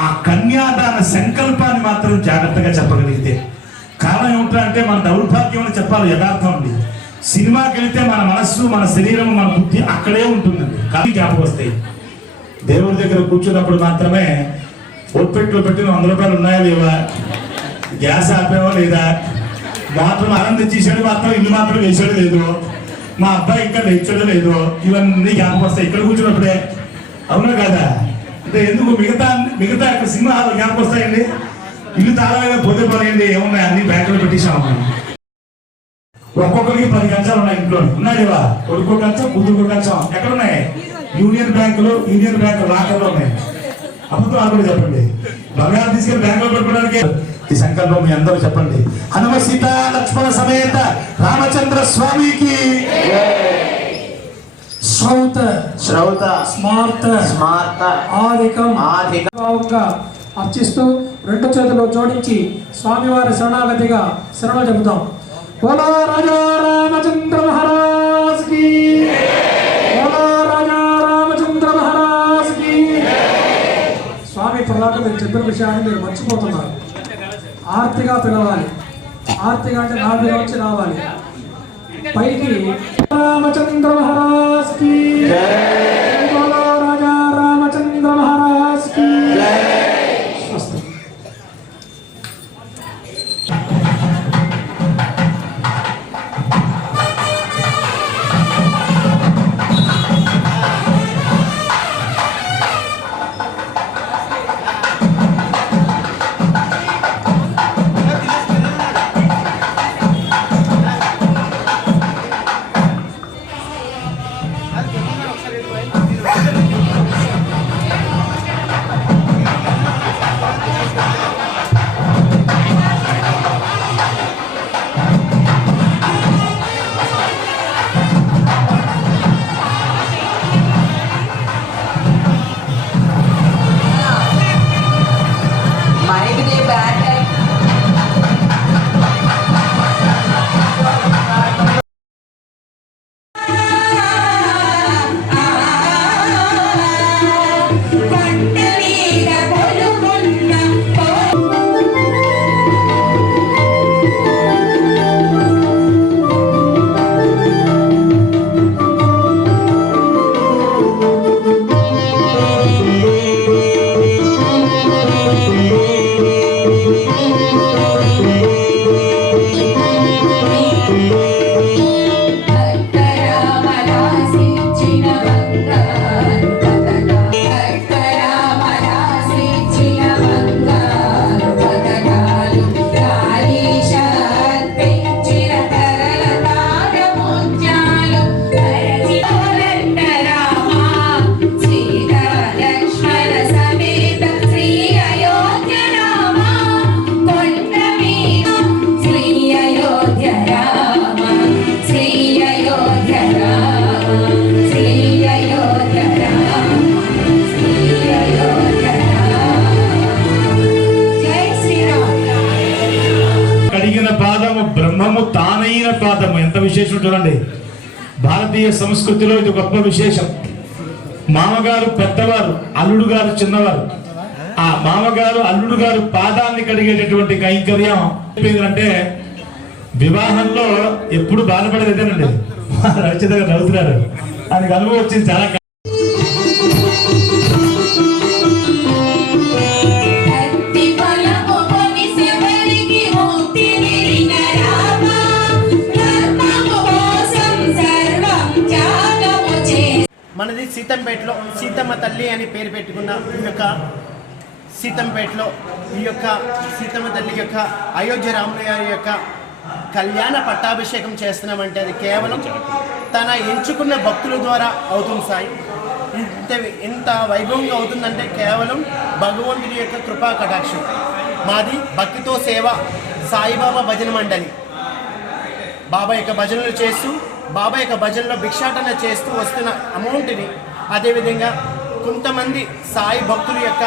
ఆ కన్యాదాన సంకల్పాన్ని మాత్రం జాగ్రత్తగా చెప్పగలిగితే. కారణం ఏమిటంటే మన దౌర్భాగ్యం అని చెప్పాలి, యథార్థం అండి. సినిమాకి వెళితే మన మనస్సు, మన శరీరం, మన బుద్ధి అక్కడే ఉంటుందండి. కానీ జ్ఞాపకం వస్తాయి. దేవుడి దగ్గర కూర్చున్నప్పుడు మాత్రమే ఒప్పెట్లో పెట్టిన 100 రూపాయలు ఉన్నాయా లేవా, గ్యాస్ ఆపేవా లేదా, మాత్రం ఆనందం చేసాడు మాత్రం ఇల్లు మాత్రం వేసాడు లేదు, మా అబ్బాయి ఇంకా లేచాడో లేదో, ఇవన్నీ జ్ఞాపకం వస్తాయి ఇక్కడ కూర్చున్నప్పుడే. అవునా కదా? అంటే ఎందుకు మిగతా ఇక్కడ సినిమా హాల్ జ్ఞాపకం వస్తాయండి. ఇల్లు తాళాగా పొద్దు పోలేండి, ఏమున్నాయి అన్ని బ్యాంకులో పెట్టేసాము. ఒక్కొక్కరికి 10 కంచాలు ఉన్నాయి ఇంట్లో. ఉన్నాయా? కొడుకో కంచం, కూతురుకో కంచం. ఎక్కడున్నాయి? యూనియన్ బ్యాంకులో లాకర్లో ఉన్నాయి. అబద్ధం ఆకుండా చెప్పండి. బంగారం తీసుకెళ్లి బ్యాంకులో పెట్టుకోవడానికి ఈ సంకల్పం మీ అందరూ చెప్పండి. హనుమ సీత లక్ష్మణ సమేత రామచంద్ర స్వామికి శ్రౌత శ్రౌత స్మార్త స్మార్త ఆదికం ఆదికంగా అర్చిస్తూ 2 చేతులు జోడించి స్వామివారి శరణాగతిగా శరణ చెబుతాం. బోలో రాజా రామచంద్ర మహారాజ్ కి, బోలో రాజా రామచంద్ర మహారాజ్ కి. స్వామి ప్రదాక మీరు చెప్పిన విషయాన్ని మీరు మర్చిపోతున్నారు. ఆర్తిగా పిలవాలి. ఆర్తిగా అంటే నా పేరు వచ్చి రావాలి పైకి. రామచంద్ర మహారాజ్ కి, బోలో రాజా రామచంద్ర మహారాజ్ కి. బ్రహ్మము తానైన పాదము. ఎంత విశేషం చూడండి. భారతీయ సంస్కృతిలో ఇది గొప్ప విశేషం. మామగారు పెద్దవారు, అల్లుడు గారు చిన్నవారు. ఆ మామగారు అల్లుడు గారు పాదాన్ని కడిగేటటువంటి కైంకర్యం అంటే వివాహంలో ఎప్పుడు బాధపడేదేనండి. రవిచంద్ర గారు నవ్వుతున్నారు, ఆయనకు అనుభవం వచ్చింది చాలా. మనది సీతంపేటలో సీతమ్మ తల్లి అని పేరు పెట్టుకున్న ఈ యొక్క సీతంపేటలో ఈ యొక్క సీతమ్మ తల్లి యొక్క అయోధ్య రాముని గారి యొక్క కళ్యాణ పట్టాభిషేకం చేస్తున్నామంటే అది కేవలం తన ఎంచుకున్న భక్తుల ద్వారా అవుతుంది సాయి. ఇంత వైభవంగా అవుతుందంటే కేవలం భగవంతుడి యొక్క కృపా కటాక్షం. మాది భక్తితో సేవ సాయిబాబా భజన మండలి. బాబా యొక్క భజనలు చేస్తూ, బాబా యొక్క భజనలో భిక్షాటన చేస్తూ వస్తున్న అమౌంట్ని, అదేవిధంగా కొంతమంది సాయి భక్తుల యొక్క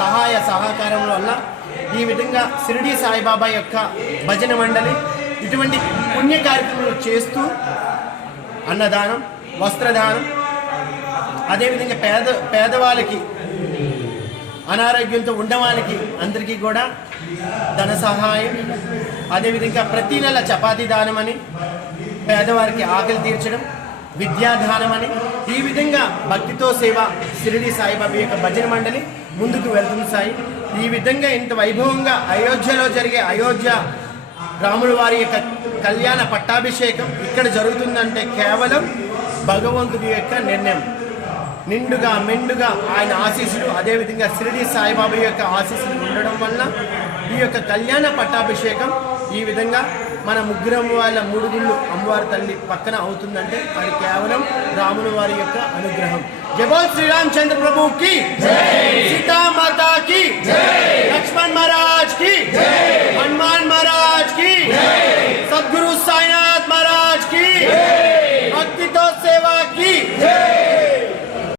సహాయ సహకారం వల్ల ఈ విధంగా షిరిడి సాయిబాబా యొక్క భజన మండలి ఇటువంటి పుణ్య కార్యక్రమాలు చేస్తూ అన్నదానం, వస్త్రదానం, అదేవిధంగా పేదవాళ్ళకి అనారోగ్యంతో ఉండవానికి అందరికీ కూడా ధన సహాయం, అదేవిధంగా ప్రతి నెల చపాతీ దానం అని, పేదవారికి ఆకలి తీర్చడం, విద్యాదానం అని, ఈ విధంగా భక్తితో సేవ షిరిడి సాయిబాబా యొక్క భజన మండలి ముందుకు వెళ్తుంది సాయి. ఈ విధంగా ఇంత వైభవంగా అయోధ్యలో జరిగే అయోధ్య రాముల వారి యొక్క కళ్యాణ పట్టాభిషేకం ఇక్కడ జరుగుతుందంటే కేవలం భగవంతుడి యొక్క నిర్ణయం. నిండుగా మెండుగా ఆయన ఆశీస్సులు, అదేవిధంగా షిరిడి సాయిబాబా యొక్క ఆశీస్సులు ఉండడం వల్ల ఈ యొక్క కళ్యాణ పట్టాభిషేకం ఈ విధంగా మన ముగ్గురు అమ్మవార్ల మూడు గుళ్ళు అమ్మవారి తల్లి పక్కన అవుతుందంటే అది కేవలం రాముల వారి యొక్క అనుగ్రహం. జై బోల్ శ్రీరామచంద్ర ప్రభు కి, సీతా మాతా కి, లక్ష్మణ్ మహారాజ్ కి, హనుమాన్ మహారాజ్ కి.